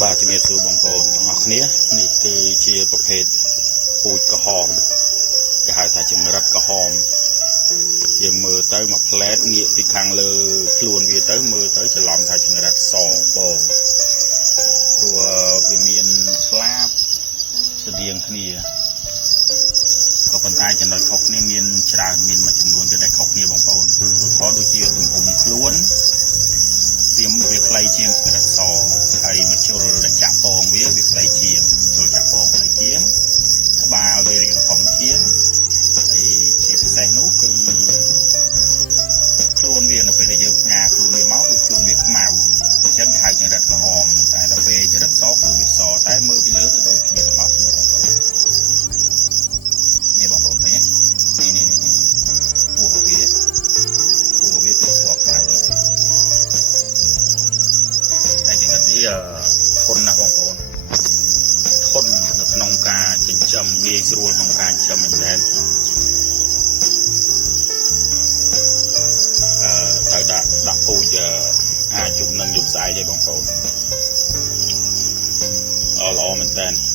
បាទជំរាបសួរបងប្អូនទាំងអស់គ្នានេះគឺជាប្រភេទពូជក្រហមគេហៅថាចង្រិតក្រហមយើងមើលទៅមួយផ្លែតងាកពីខាងលើខ្លួនវាទៅមើលទៅច្រឡំថាចង្រិតសបងព្រោះវាមានស្លាបស្តៀងគ្នាក៏ប៉ុន្តែចំណុចខុសគ្នាមានច្រើនមានមួយចំនួនទៀតដែលខុសគ្នាបងប្អូនឧទាហរណ៍ដូចជាទំហំខ្លួនវាខ្លីជាងចង្រិតសហើយមកជុលដែលចាក់ពងវាខ្លីជាងជុលចាក់ពងខ្លីជាងក្បាលវារាងធំជាងហើយជាពិសេសនោះគឺខ្លួនវានៅពេលដែលយើងផ្ញើខ្លួនវាមកគឺខ្លួនវាខ្មៅអញ្ចឹងគេហៅចង្រិតក្រហមតែដល់ពេលចង្រិតសខ្លួនវាសតែមើលពីលើគឺដូចគ្នាទាំងអស់បងប្អូននេះបងប្អូនឃើញទេនេះពោះវាគឺស្គាល់ខ្លាំងហើយតែចង្រិតនេះធន់ណាស់បងប្អូនធន់នៅក្នុងការចិញ្ចឹមងាយស្រួលក្នុងការចិញ្ចឹមមែនទែនត្រូវដាក់ពូជអាចជុំនឹងយប់ស្អែកទេបងប្អូនល្អមែនតើ